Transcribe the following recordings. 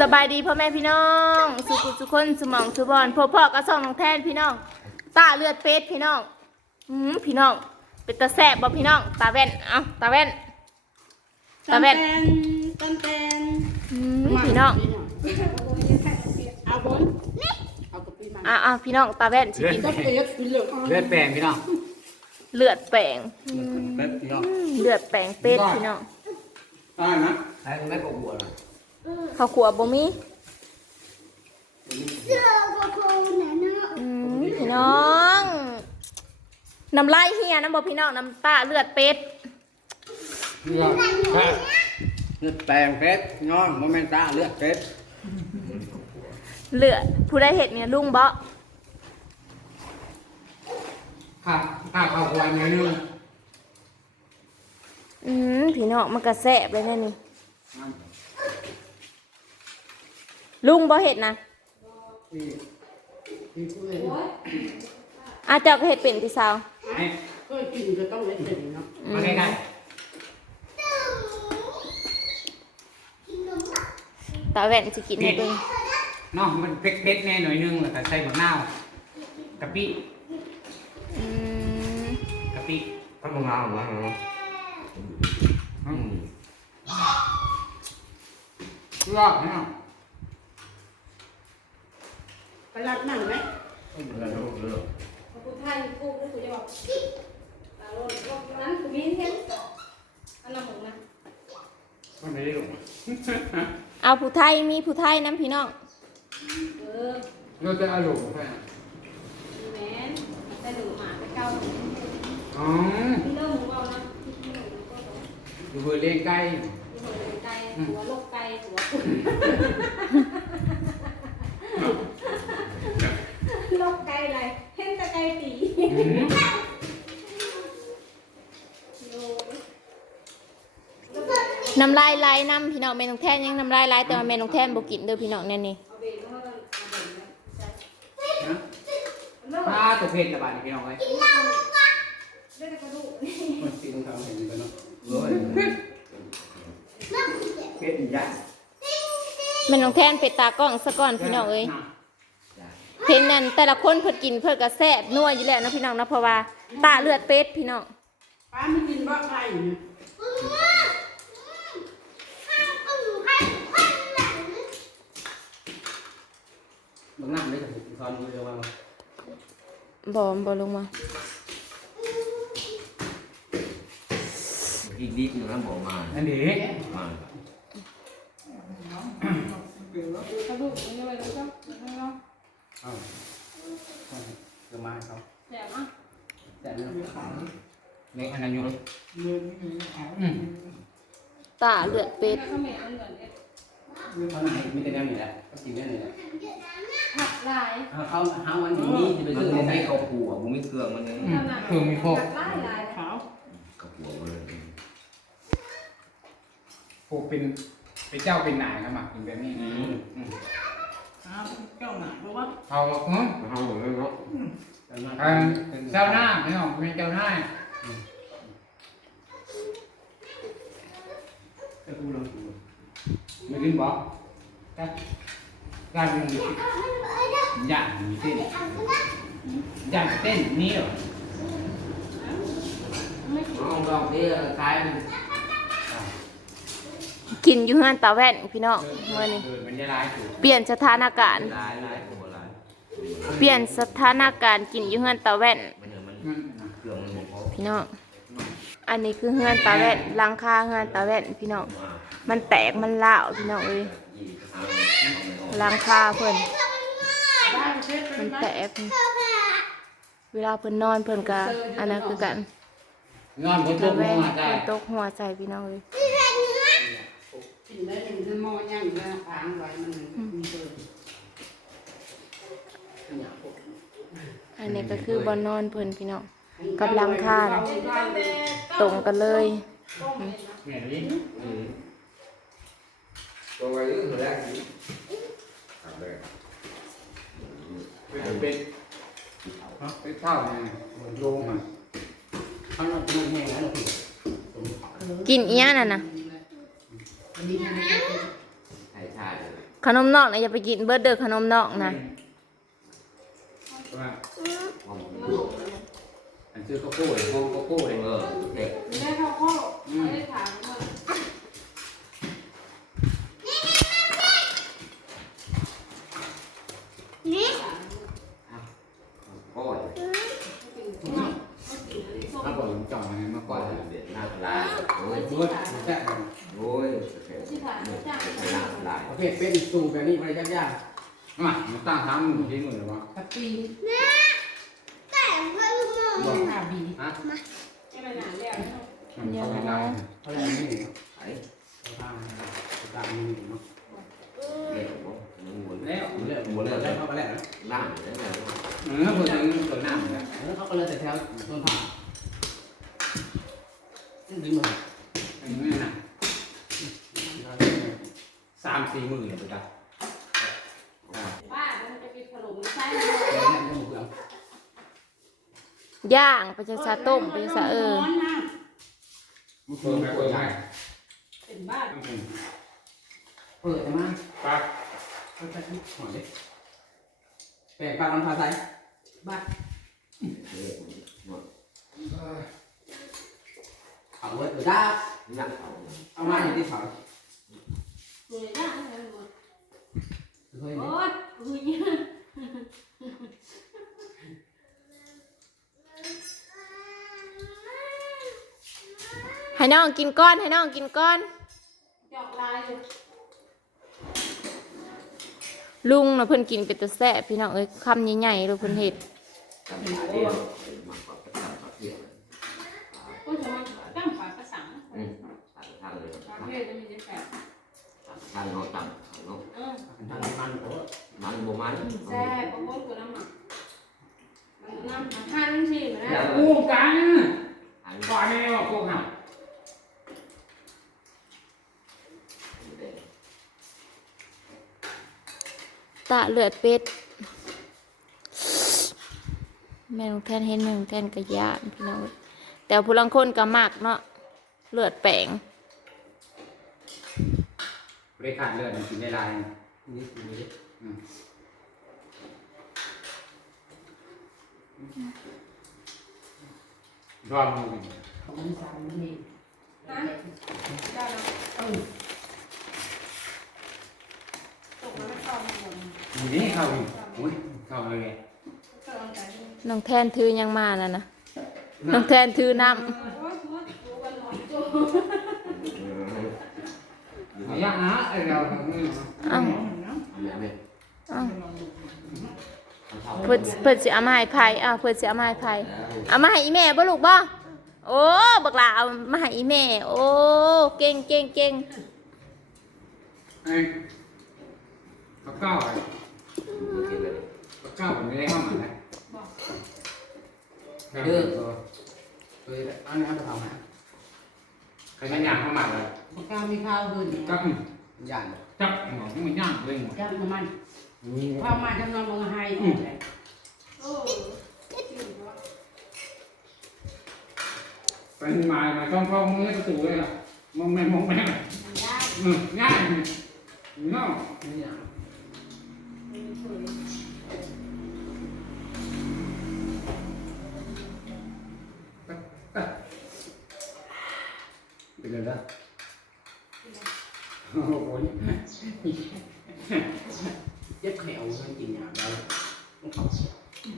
สบายดีพ่อแม่พี่น้อง สุขุสุคนสมองสุบอนพ่อพ่อก็ส่องน้องแทนพี่น้อง ตาเลือดเป็ดพี่น้องอืมพี่น้อง เป็นตาแสบบ่พี่น้อง ตาแว่นเอ้าตาแว่น ตาแว่นตันแตนอืมพี่น้องเอาบนเอากระปิมาอะอะพี่น้องตาแว่นสิกินก็เปียกไปเลยเลือดแปลงพี่น้องเลือดแปลงเลือดพี่น้องอืมเลือดแปลงเป็ดพี่น้องได้นะใช้ไม่กบัวนะ ข้าวขัวบ่มีอืมพี่น้องน้ำลายเฮียน้ำบ่พี่น้องน้ำตาเลือดเป็ดเลือดเลือดแปลงเพชรน้องโมเมนต้าเลือดเพชรเลือดผู้ได้เห็ดเนี่ยลุงบ่ข้าข้าข้าวควายเนื้อนึงอืมพี่น้องมันก็แสบเลยแน่นี่ ลุงบ่เห็ดนะอาเจ้าก็เห็ดเป็นพี่สาวไอ้ก็กินก็ต้องเล็ดเลยเนาะมาใกล้ตาแว่นสิกินให้เบิ่งๆน้องมันเพชรเพชรแน่หน่อยนึงแล้วก็ใส่บักนาวกะปิอืมกะปิถ้ามึงเอามาเหรออืมเลือดพี่น้อง ไปรัดนั่งไหมเลือกเลือกกูไทยกูก็กูจะบอกตาโลดบอกนั้นกูมีเห็นอันนั้นมึงนะมันไม่ได้หรอกเอาผู้ไทยมีผู้ไทยน้ำพี่น้องเออเลือดจะอารมณ์ใช่ไหมมีแมนแต่หนูหมาไปเก้าอ๋อพี่เลิกมึงเอานะพี่เลิกมึงก็บอกอยู่บริเวณใกล้พี่หัวเลยไก่หัวโลกไก่หัวโลกไก่อะไรเห็นแต่ไก่ตี อืม โล น้ำลายไหลน้ำพี่น้องแม่นองแทนยังน้ำลายไหลแต่ว่าแม่นองแทนบ่กินเด้อพี่น้องแน่นี่เอาเบรกมาเอาเบรกมาใส่นะเลิกป้าตัวเพชรระบาดนี่พี่น้องเลยเลิกกระดูกมันตีนเขาเห็นกันเนาะเลือกเพชรใหญ่แม่นองแทนเป็ดตากล้องซะก่อนพี่น้องเอ้ยเห็นนั่นแต่ละคนเพิ่นกินเพิ่นก็แซ่บนัวอยู่แล้วเนาะพี่น้องเนาะเพราะว่าตาเลือดเป็ดพี่น้องป้าไม่กินบ้าไก่เนี่ย บางหน้าไม่ถูกตอนนี้เร็วมากบ่บ่ลงมา อีกนิดนึงนะบอกมาอันนี้มากระดูกนี่ไว้แล้วก็แล้วก็เอาจะมาเขาแสบอะแต่เรื่องเล็กอันนั้นอยู่เนื้อนี่เอาอืมตาเลือดเป็ด แล้วก็เมย์เอาเงินเนี่ยเขาไหนมีแต่แนวนี้แหละก็กินแนวนี้แหละผักหลายเขาหาวันนี้จะไปมันซื้อคงในไม่เขาผัวมึงไม่เครื่องมันเลยคือมีพวก ผักลายลายขาวเขาวผัวเลยพวกเป็นเป็นเจ้าเป็นนายครับมากินแบบนี้ขาวเจ้าหนาเพราะว่าเขาเนาะเขาหมดเลยเนาะอันเจ้าหน้าไม่หรอกเป็นเจ้าหน้าจะพูดลง ไม่กินบอกการการเป็นอย่างมีเส้นอย่างเต้นนี่หรอลองลองที่คล้ายมันกินอยู่เฮือนตาแว่นพี่น้องมื้อนี้เดินมันจะร้ายถูกเปลี่ยนสถานการณ์ลายลายผัวลายเปลี่ยนสถานการณ์กินอยู่เฮือนตาแว่นมันเนี่ยมันมันเครื่องมันบอกเขาพี่น้องอันนี้คือเฮือนตาแว่นหลังคาเฮือนตาแว่นพี่น้อง มันแตกมันล่าวพี่น้องเอ้ยอีกทางคาเพิ่นมันแตก เวลาเพิ่นนอนเพิ่นก็อันนั้นคือกันงอนบนตาตัวแว่นหัวได้เพิ่นตกหัวใส่พี่น้องเอ้ยอันนี้ก็คือบอนนอนเพิ่นพี่น้องกับลังคาน่ะตรงกันเลยอืม ตัววัยรุ่นคนแรกนี่ทำเลยเป็นเป็นเป็นเท่าเนี่ยบนโลงอะเขาเราเป็นแห้งแล้วเรากินอีหยังนั่นน่ะอันนี้ใช่ใช่เลยขนมนอกนะอย่าไปกินเบิร์ดเดอร์ขนมนอกนะว่าความมันหลงเลยอันซื้อข้าวโพดห้องข้าวโพดเลยเออเด็ก ไม่ได้เข้าข้อไม่ได้ถามว่า พ่อ ถ้าบอกผมจ่องอะไรมาก่อน เด็ดหน้าลายโอ้ย เบิร์ดแซ่บ โอ้ย ที่ถามไม่จ้าง หน้าลายประเภทเป็นสูแบบนี้มันยากๆมามันตั้งทำหนึ่งที่หนึ่งหรือวะตะปีบอกหน้าบีฮะไม่ไปไหนแล้วมันเข้าไม่ได้เขาเลยนี่ไอ้เขาตั้งตั้งนี่เนาะเด็กผมมันหมุนแล้วเลือดหมดเลยเข้าไปแล้วล่างเลยนะเออคนนึงคนหน้าเลยแล้วเขาก็เลยแต่แถวต้นผ่าดึงมาอันนี้นะ สามสี่หมื่นเลยจ้ะบ้ามันจะกินขนมใช่ไหมย่างไปจะซาต้มไปจะซาเออมันคือแบบใหญ่เป็นบ้าต้องเป็นเปิดมาปลาเขาจะคิดหอยแปลงปลาลำพาใส่บ้าเด็กหมดเอาไว้ตัวด้านักเอาเอามาอยู่ที่เขาเหนื่อยจ้าเหนื่อยหมดเคยโอ๊ยคุยให้น้อง กินก้อนให้น้องกินก้อนจอกลายอยู่ลุงนะเพิ่นกินเป็นตะแซ่บพี่น้องเอ้ยคำใหญ่ๆเลยเพิ่นเห็ดจำปาเดียวมากกว่าจำปาเดียวก็จะมาตั้งฝาภาษาอืมทางเลยประเภทจะมีแต่แปด ทางเราต่ำเนาะเออทางมันโอ้มันบ่มันแซ่บประโคนตัวน้ำหมักมันน้ำมันหั่นสิมันนะโอ้กันอันปล่อยไม่ออกพวกหักเด็กตะเลือดเป็ดแม่น้องแทนเห็นแม่น้องแทนก็ยานพี่น้องเอ้ยแต่ผู้ลังคนก็มักเนาะเลือดแปลง บริขาดเลือดกินได้ลายนี่นี่รอมือเขาไม่ใส่นี่นะได้แล้วเออตกแล้วไม่ต้องหมดนี่เข้าดิโอ้ยเข้าเลยก็ลองใจดูน้องแทนถือหยังมานั่นนะน้องแทนถือน้โอ้ยโอ้ยดูกันหน่อยจูเอาอย่างนะไอ้เราำเอ้าแม่แม่เอ้าเขาเพิ่นเพิ่นสิเอามาให้ไผอ้าวเพิ่นสิเอามาให้ไผเอามาให้อีแม่บ่ลูกบ่โอ้บักหลาเอามาให้อีแม่ โอ้เก่งเก่งเก่งไอ้ข้าวเก้าไอ้กินเลยข้าวเก้าผมไม่ได้เข้ามานะเด้อเคยอันนี้เอาไปทำนะใครจะย่างเข้ามาเลย มันก้าวมีข้าวขึ้นจับอย่างจับหัวมันย่างเลยหมดจับน้ำมันข้าวมาจำนวนมึงให้โอ้จริงวะเป็นมามาช่องช่องมือประตูเลยล่ะมองแม่มองแม่มันได้อืมง่ายเนาะ โอ้โหเจ็บแขวมันกินอย่างไรเข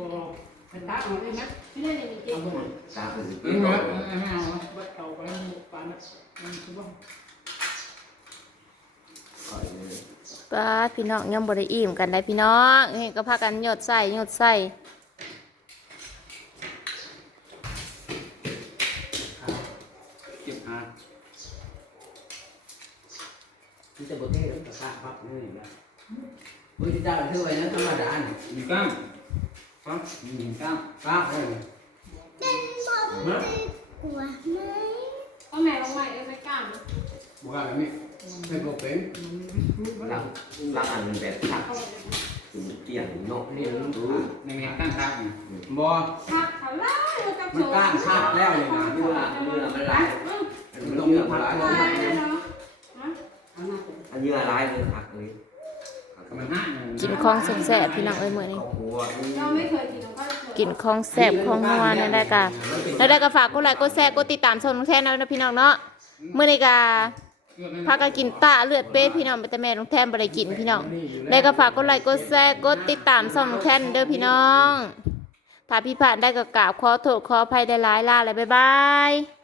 าบอกเป็นตาเอาได้ไหมไม่ได้เลยจริงเอาไปตาเป็นไม่ปีเอาก่อนไม่เอาบัดเอาไปปานมันคือว่าก่อนเลยป้าดพี่น้องยังบ่ได้อิ่มกันได้พี่น้องเห็นก็พากันหยดใส่หยดใส่ เก็บหา มันจะบดเท่แล้วกระซ่าปั๊บนี่อย่างเงี้ยเฮ้ยที่ได้เท่าไหร่นะธรรมดาเนี่ยมีก้างฟังมีก้างป้าเอ้ยนะเพราะแม่ลงใหม่ก็ไม่กล้านะบอกอะไรนี่เป็นกบเป็นลังลังอันแบบตักเกี่ยงนกนี่มันรู้ในเมียก้างข้างบอพักเขาล่เรามันกล้งคาดแล้วเลยนะเนื้อเนื้อมันหลมันต้องมีพักลายตัวได้เลยเนาะอันนั้นอัน เนื้อลายเลยหักเลยเมันห้ากินของแซ่บๆพี่น้องเอ้ยมื้อนี้ครอบครัวเราไม่เคยกินของข้าวสวยกินของแซ่บของนัวนั่นได้กะแล้วได้ก็ฝากกดไลค์กดแชร์กดติดตามช่องน้องแท้นนะพี่น้องเนาะมื้อนี้ก็พากันกินตาเลือดเป็ดพี่น้องแต่แม่น้องแท้นบ่ได้กินพี่น้องได้ก็ฝากกดไลค์กดแชร์กดติดตามช่องน้องแท้นเด้อพี่น้องถ้าพี่ผ่านได้ก็กราบขอโทษขออภัยได้หลายๆล่าเลยบ๊ายบาย